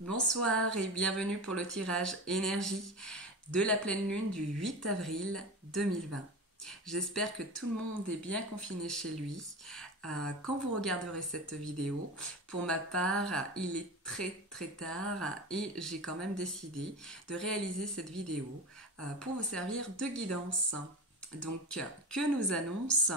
Bonsoir et bienvenue pour le tirage énergie de la pleine lune du 8 avril 2020. J'espère que tout le monde est bien confiné chez lui quand vous regarderez cette vidéo. Pour ma part, il est très tard et j'ai quand même décidé de réaliser cette vidéo pour vous servir de guidance. Donc, que nous annonce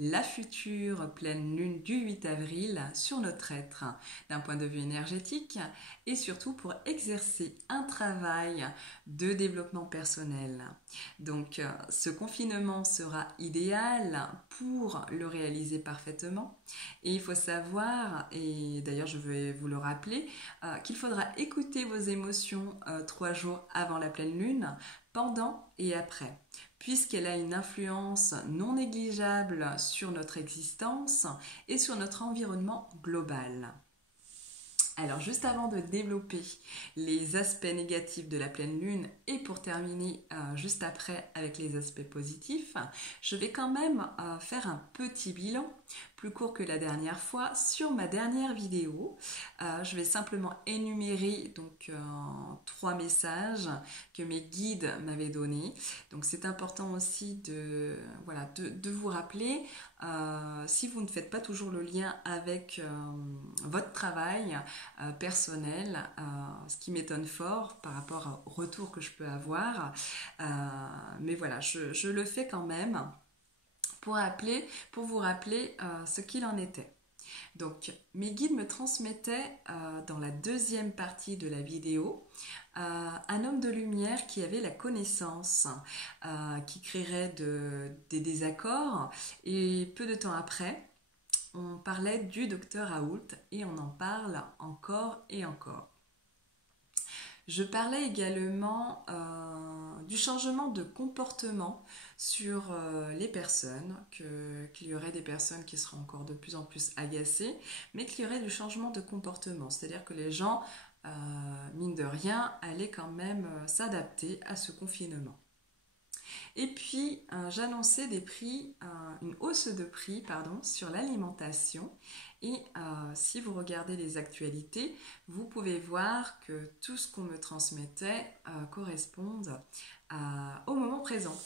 la future pleine lune du 8 avril sur notre être d'un point de vue énergétique et surtout pour exercer un travail de développement personnel. Donc, ce confinement sera idéal pour le réaliser parfaitement et il faut savoir, et d'ailleurs je vais vous le rappeler, qu'il faudra écouter vos émotions 3 jours avant la pleine lune, pendant et après, puisqu'elle a une influence non négligeable sur notre existence et sur notre environnement global. Alors juste avant de développer les aspects négatifs de la pleine lune et pour terminer juste après avec les aspects positifs, je vais quand même faire un petit bilan, plus court que la dernière fois, sur ma dernière vidéo. Je vais simplement énumérer donc 3 messages que mes guides m'avaient donnés. Donc c'est important aussi de vous rappeler, si vous ne faites pas toujours le lien avec votre travail, personnel, ce qui m'étonne fort par rapport au retour que je peux avoir. Mais voilà, je le fais quand même pour vous rappeler ce qu'il en était. Donc, mes guides me transmettaient dans la deuxième partie de la vidéo un homme de lumière qui avait la connaissance, qui créerait des désaccords, et peu de temps après, on parlait du docteur Raoult et on en parle encore et encore. Je parlais également du changement de comportement sur les personnes, qu'il y aurait des personnes qui seraient encore de plus en plus agacées, mais qu'il y aurait du changement de comportement, c'est-à-dire que les gens, mine de rien, allaient quand même s'adapter à ce confinement. Et puis, j'annonçais une hausse de prix sur l'alimentation. Et si vous regardez les actualités, vous pouvez voir que tout ce qu'on me transmettait correspond au moment présent.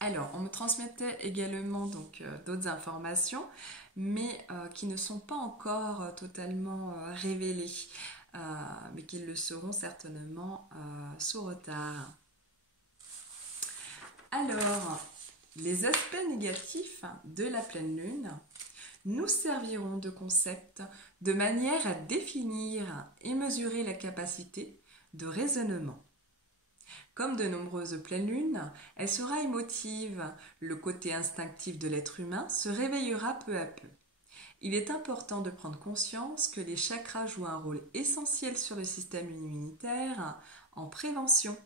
Alors, on me transmettait également d'autres informations, mais qui ne sont pas encore totalement révélées, mais qui le seront certainement sous retard. Alors, les aspects négatifs de la pleine lune nous serviront de concept de manière à définir et mesurer la capacité de raisonnement. Comme de nombreuses pleines lunes, elle sera émotive, le côté instinctif de l'être humain se réveillera peu à peu. Il est important de prendre conscience que les chakras jouent un rôle essentiel sur le système immunitaire en prévention.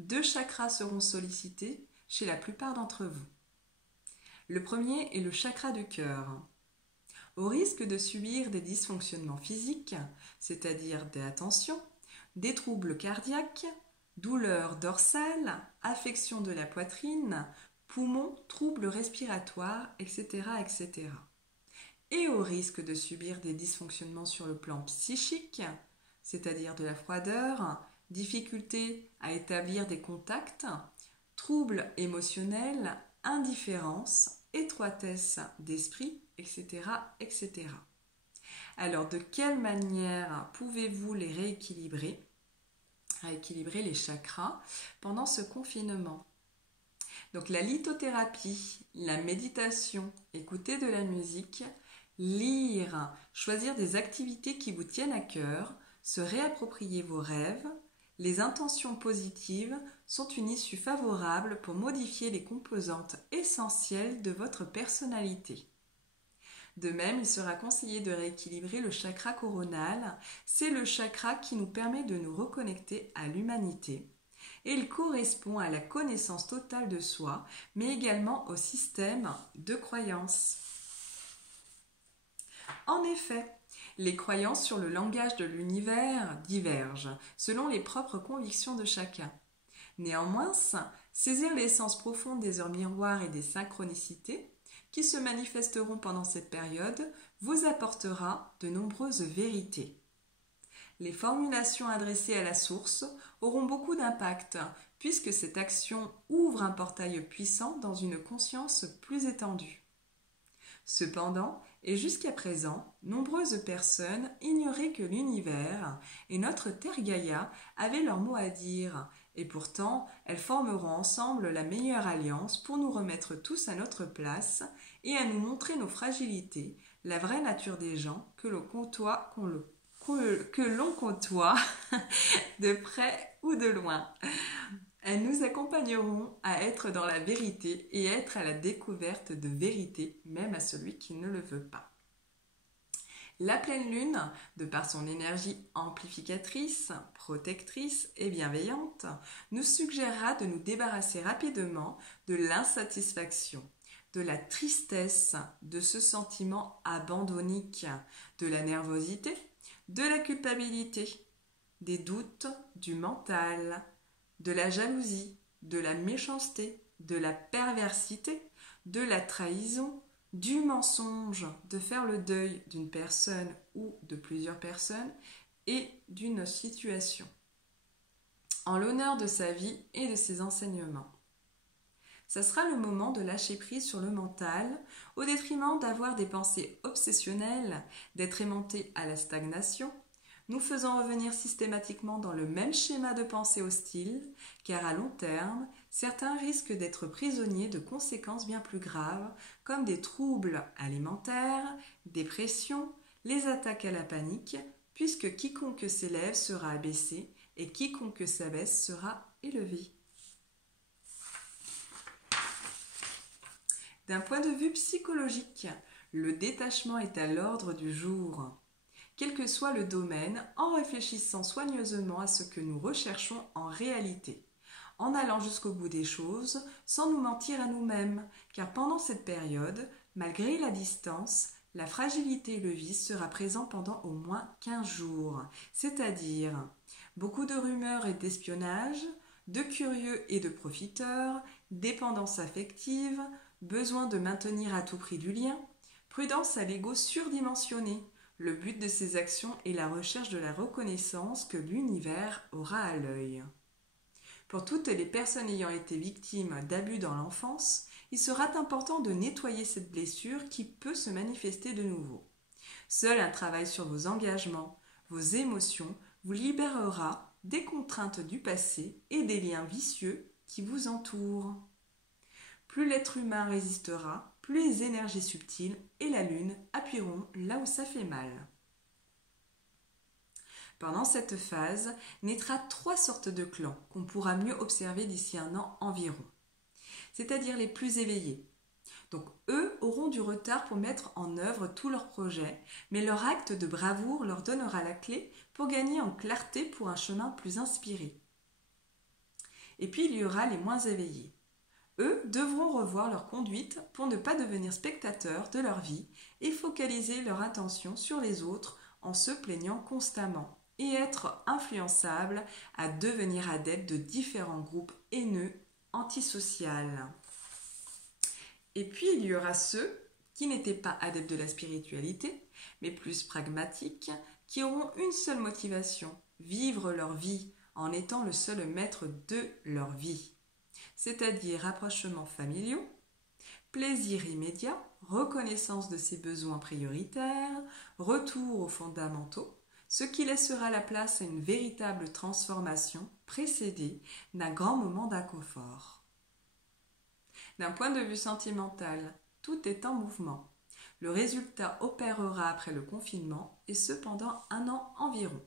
2 chakras seront sollicités chez la plupart d'entre vous. Le premier est le chakra du cœur. Au risque de subir des dysfonctionnements physiques, c'est-à-dire des tensions, des troubles cardiaques, douleurs dorsales, affections de la poitrine, poumons, troubles respiratoires, etc. Et au risque de subir des dysfonctionnements sur le plan psychique, c'est-à-dire de la froideur, difficulté à établir des contacts, troubles émotionnels, indifférence, étroitesse d'esprit, etc. Alors, de quelle manière pouvez-vous les rééquilibrer les chakras pendant ce confinement? Donc, la lithothérapie, la méditation, écouter de la musique, lire, choisir des activités qui vous tiennent à cœur, se réapproprier vos rêves. Les intentions positives sont une issue favorable pour modifier les composantes essentielles de votre personnalité. De même, il sera conseillé de rééquilibrer le chakra coronal. C'est le chakra qui nous permet de nous reconnecter à l'humanité. Et il correspond à la connaissance totale de soi, mais également au système de croyances. En effet, les croyances sur le langage de l'univers divergent selon les propres convictions de chacun. Néanmoins, saisir l'essence profonde des heures miroirs et des synchronicités qui se manifesteront pendant cette période vous apportera de nombreuses vérités. Les formulations adressées à la source auront beaucoup d'impact, puisque cette action ouvre un portail puissant dans une conscience plus étendue. Cependant, et jusqu'à présent, nombreuses personnes ignoraient que l'univers et notre Terre Gaïa avaient leur mot à dire, et pourtant elles formeront ensemble la meilleure alliance pour nous remettre tous à notre place et à nous montrer nos fragilités, la vraie nature des gens que l'on côtoie, de près ou de loin. Elles nous accompagneront à être dans la vérité et être à la découverte de vérité, même à celui qui ne le veut pas. La pleine lune, de par son énergie amplificatrice, protectrice et bienveillante, nous suggérera de nous débarrasser rapidement de l'insatisfaction, de la tristesse, de ce sentiment abandonnique, de la nervosité, de la culpabilité, des doutes, du mental, de la jalousie, de la méchanceté, de la perversité, de la trahison, du mensonge, de faire le deuil d'une personne ou de plusieurs personnes et d'une situation, en l'honneur de sa vie et de ses enseignements. Ça sera le moment de lâcher prise sur le mental, au détriment d'avoir des pensées obsessionnelles, d'être aimanté à la stagnation, nous faisant revenir systématiquement dans le même schéma de pensée hostile, car à long terme, certains risquent d'être prisonniers de conséquences bien plus graves, comme des troubles alimentaires, dépression, les attaques à la panique, puisque quiconque s'élève sera abaissé et quiconque s'abaisse sera élevé. D'un point de vue psychologique, le détachement est à l'ordre du jour. Quel que soit le domaine, en réfléchissant soigneusement à ce que nous recherchons en réalité, en allant jusqu'au bout des choses, sans nous mentir à nous-mêmes, car pendant cette période, malgré la distance, la fragilité et le vice sera présent pendant au moins 15 jours, c'est-à-dire beaucoup de rumeurs et d'espionnage, de curieux et de profiteurs, dépendance affective, besoin de maintenir à tout prix du lien, prudence à l'ego surdimensionné. Le but de ces actions est la recherche de la reconnaissance que l'univers aura à l'œil. Pour toutes les personnes ayant été victimes d'abus dans l'enfance, il sera important de nettoyer cette blessure qui peut se manifester de nouveau. Seul un travail sur vos engagements, vos émotions, vous libérera des contraintes du passé et des liens vicieux qui vous entourent. Plus l'être humain résistera, plus les énergies subtiles et la lune appuieront là où ça fait mal. Pendant cette phase, naîtra 3 sortes de clans qu'on pourra mieux observer d'ici un an environ, c'est-à-dire les plus éveillés. Donc eux auront du retard pour mettre en œuvre tous leurs projets, mais leur acte de bravoure leur donnera la clé pour gagner en clarté pour un chemin plus inspiré. Et puis il y aura les moins éveillés. Eux devront revoir leur conduite pour ne pas devenir spectateurs de leur vie et focaliser leur attention sur les autres en se plaignant constamment et être influençables à devenir adeptes de différents groupes haineux, antisociaux. Et puis il y aura ceux qui n'étaient pas adeptes de la spiritualité, mais plus pragmatiques, qui auront une seule motivation, vivre leur vie en étant le seul maître de leur vie. C'est-à-dire rapprochements familiaux, plaisir immédiat, reconnaissance de ses besoins prioritaires, retour aux fondamentaux, ce qui laissera la place à une véritable transformation précédée d'un grand moment d'inconfort. D'un point de vue sentimental, tout est en mouvement. Le résultat opérera après le confinement et cependant 1 an environ.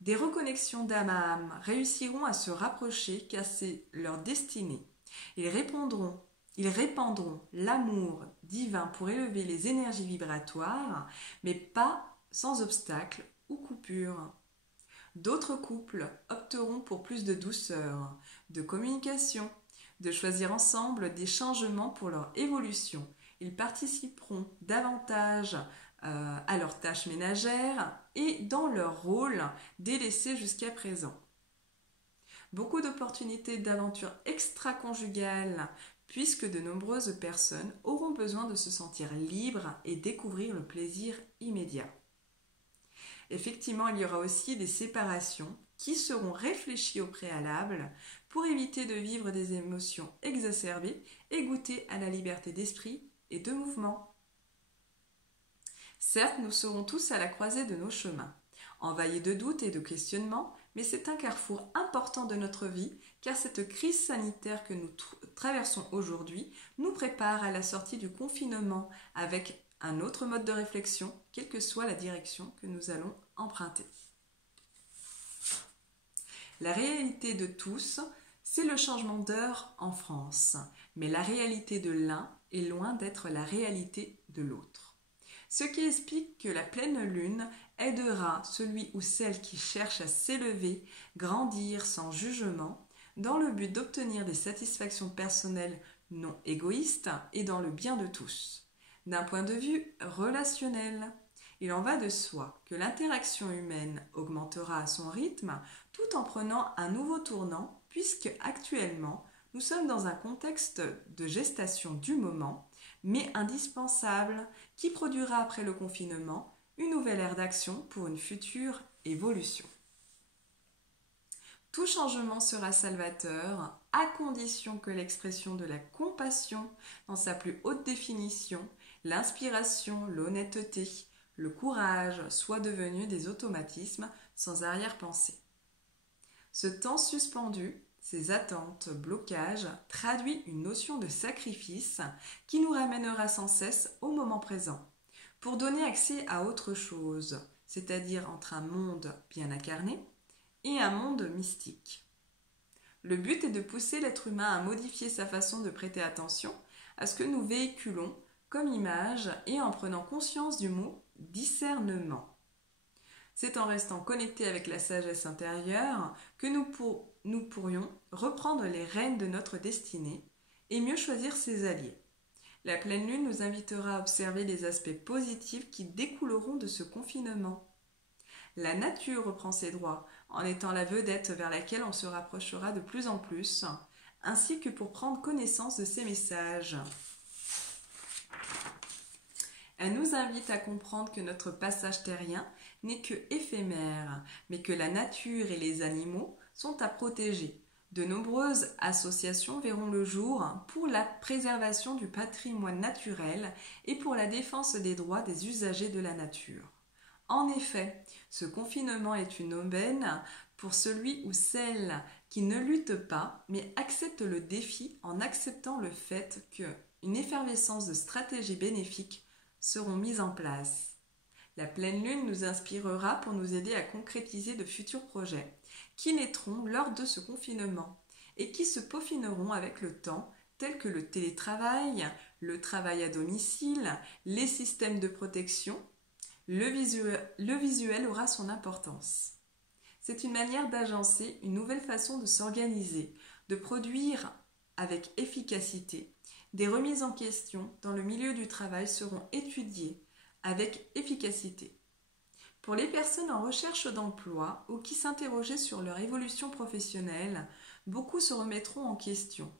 Des reconnexions d'âme à âme réussiront à se rapprocher car c'est leur destinée. Ils répandront l'amour divin pour élever les énergies vibratoires, mais pas sans obstacle ou coupure. D'autres couples opteront pour plus de douceur, de communication, de choisir ensemble des changements pour leur évolution. Ils participeront davantage à leurs tâches ménagères et dans leur rôle délaissé jusqu'à présent. Beaucoup d'opportunités d'aventures extra-conjugales puisque de nombreuses personnes auront besoin de se sentir libres et découvrir le plaisir immédiat. Effectivement, il y aura aussi des séparations qui seront réfléchies au préalable pour éviter de vivre des émotions exacerbées et goûter à la liberté d'esprit et de mouvement. Certes, nous serons tous à la croisée de nos chemins, envahis de doutes et de questionnements, mais c'est un carrefour important de notre vie car cette crise sanitaire que nous traversons aujourd'hui nous prépare à la sortie du confinement avec un autre mode de réflexion, quelle que soit la direction que nous allons emprunter. La réalité de tous, c'est le changement d'heure en France, mais la réalité de l'un est loin d'être la réalité de l'autre. Ce qui explique que la pleine lune aidera celui ou celle qui cherche à s'élever, grandir sans jugement, dans le but d'obtenir des satisfactions personnelles non égoïstes et dans le bien de tous. D'un point de vue relationnel, il en va de soi que l'interaction humaine augmentera à son rythme tout en prenant un nouveau tournant puisque actuellement nous sommes dans un contexte de gestation du moment mais indispensable qui produira après le confinement une nouvelle ère d'action pour une future évolution. Tout changement sera salvateur à condition que l'expression de la compassion dans sa plus haute définition, l'inspiration, l'honnêteté, le courage soient devenus des automatismes sans arrière-pensée. Ce temps suspendu, ces attentes, blocages, traduit une notion de sacrifice qui nous ramènera sans cesse au moment présent, pour donner accès à autre chose, c'est-à-dire entre un monde bien incarné et un monde mystique. Le but est de pousser l'être humain à modifier sa façon de prêter attention à ce que nous véhiculons comme image et en prenant conscience du mot discernement. C'est en restant connectés avec la sagesse intérieure que nous pourrions reprendre les rênes de notre destinée et mieux choisir ses alliés. La pleine lune nous invitera à observer les aspects positifs qui découleront de ce confinement. La nature reprend ses droits en étant la vedette vers laquelle on se rapprochera de plus en plus, ainsi que pour prendre connaissance de ses messages. Elle nous invite à comprendre que notre passage terrien n'est que éphémère, mais que la nature et les animaux sont à protéger. De nombreuses associations verront le jour pour la préservation du patrimoine naturel et pour la défense des droits des usagers de la nature. En effet, ce confinement est une aubaine pour celui ou celle qui ne lutte pas, mais accepte le défi en acceptant le fait qu'une effervescence de stratégies bénéfiques seront mises en place. La pleine lune nous inspirera pour nous aider à concrétiser de futurs projets qui naîtront lors de ce confinement et qui se peaufineront avec le temps, tels que le télétravail, le travail à domicile, les systèmes de protection. Le visuel aura son importance. C'est une manière d'agencer une nouvelle façon de s'organiser, de produire avec efficacité. Des remises en question dans le milieu du travail seront étudiées avec efficacité. Pour les personnes en recherche d'emploi ou qui s'interrogeaient sur leur évolution professionnelle, beaucoup se remettront en question.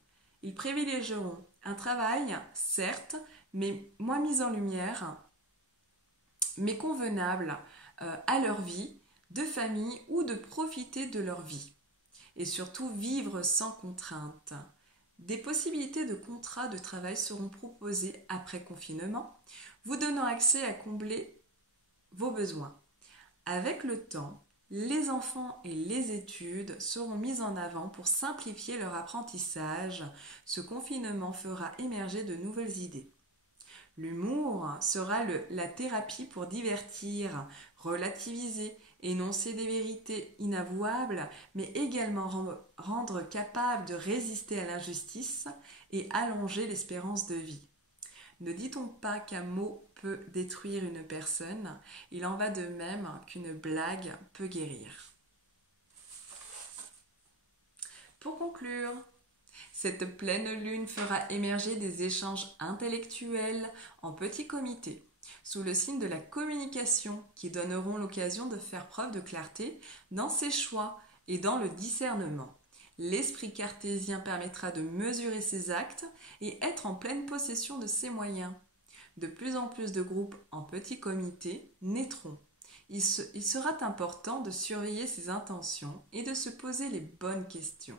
Ils privilégieront un travail, certes, mais moins mis en lumière, mais convenable à leur vie, de famille ou de profiter de leur vie. Et surtout vivre sans contrainte. Des possibilités de contrats de travail seront proposées après confinement, vous donnant accès à combler vos besoins. Avec le temps, les enfants et les études seront mis en avant pour simplifier leur apprentissage. Ce confinement fera émerger de nouvelles idées. L'humour sera la thérapie pour divertir, relativiser, énoncer des vérités inavouables, mais également rendre capable de résister à l'injustice et allonger l'espérance de vie. Ne dit-on pas qu'un mot peut détruire une personne? Il en va de même qu'une blague peut guérir. Pour conclure, cette pleine lune fera émerger des échanges intellectuels en petits comités, sous le signe de la communication, qui donneront l'occasion de faire preuve de clarté dans ses choix et dans le discernement. L'esprit cartésien permettra de mesurer ses actes et être en pleine possession de ses moyens. De plus en plus de groupes en petits comités naîtront. il sera important de surveiller ses intentions et de se poser les bonnes questions.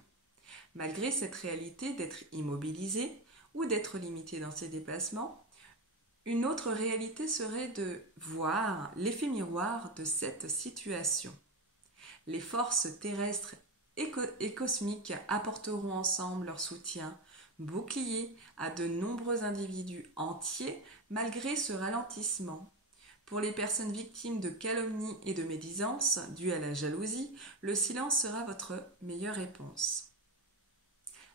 Malgré cette réalité d'être immobilisé ou d'être limité dans ses déplacements, une autre réalité serait de voir l'effet miroir de cette situation. Les forces terrestres et cosmiques apporteront ensemble leur soutien, bouclier à de nombreux individus entiers malgré ce ralentissement. Pour les personnes victimes de calomnies et de médisances dues à la jalousie, le silence sera votre meilleure réponse.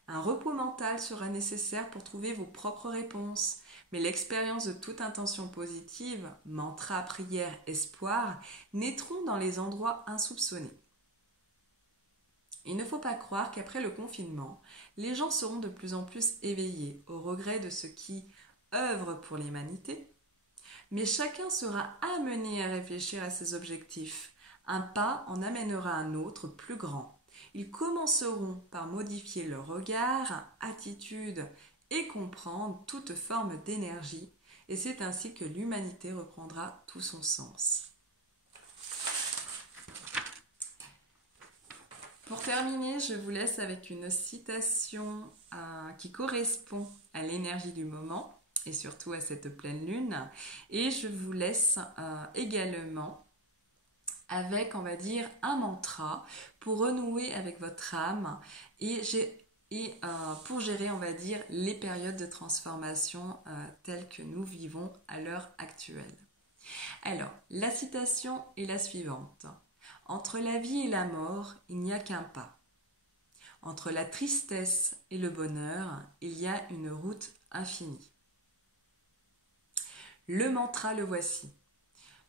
Un repos mental sera nécessaire pour trouver vos propres réponses, mais l'expérience de toute intention positive, mantra, prière, espoir, naîtront dans les endroits insoupçonnés. Il ne faut pas croire qu'après le confinement, les gens seront de plus en plus éveillés au regret de ceux qui œuvrent pour l'humanité, mais chacun sera amené à réfléchir à ses objectifs. Un pas en amènera un autre plus grand. Ils commenceront par modifier leur regard, attitude et comprendre toute forme d'énergie, et c'est ainsi que l'humanité reprendra tout son sens. Pour terminer, je vous laisse avec une citation qui correspond à l'énergie du moment et surtout à cette pleine lune. Et je vous laisse également avec, on va dire, un mantra pour renouer avec votre âme et pour gérer, on va dire, les périodes de transformation telles que nous vivons à l'heure actuelle. Alors, la citation est la suivante. Entre la vie et la mort, il n'y a qu'un pas. Entre la tristesse et le bonheur, il y a une route infinie. Le mantra, le voici.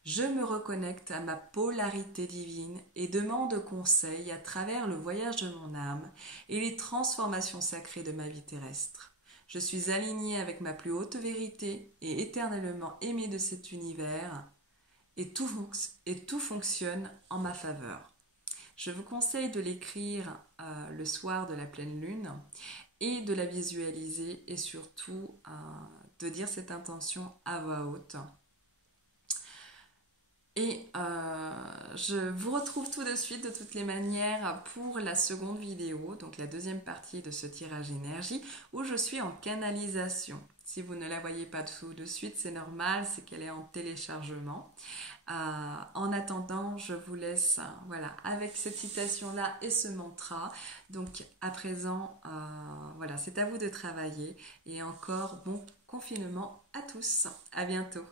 Je me reconnecte à ma polarité divine et demande conseil à travers le voyage de mon âme et les transformations sacrées de ma vie terrestre. Je suis alignée avec ma plus haute vérité et éternellement aimée de cet univers et tout fonctionne en ma faveur. Je vous conseille de l'écrire le soir de la pleine lune et de la visualiser et surtout de dire cette intention à voix haute. Et je vous retrouve tout de suite de toutes les manières pour la seconde vidéo, donc la deuxième partie de ce tirage énergie où je suis en canalisation. Si vous ne la voyez pas tout de suite, c'est normal, c'est qu'elle est en téléchargement. En attendant, je vous laisse voilà, avec cette citation-là et ce mantra. Donc à présent, voilà, c'est à vous de travailler et encore bon confinement à tous. À bientôt.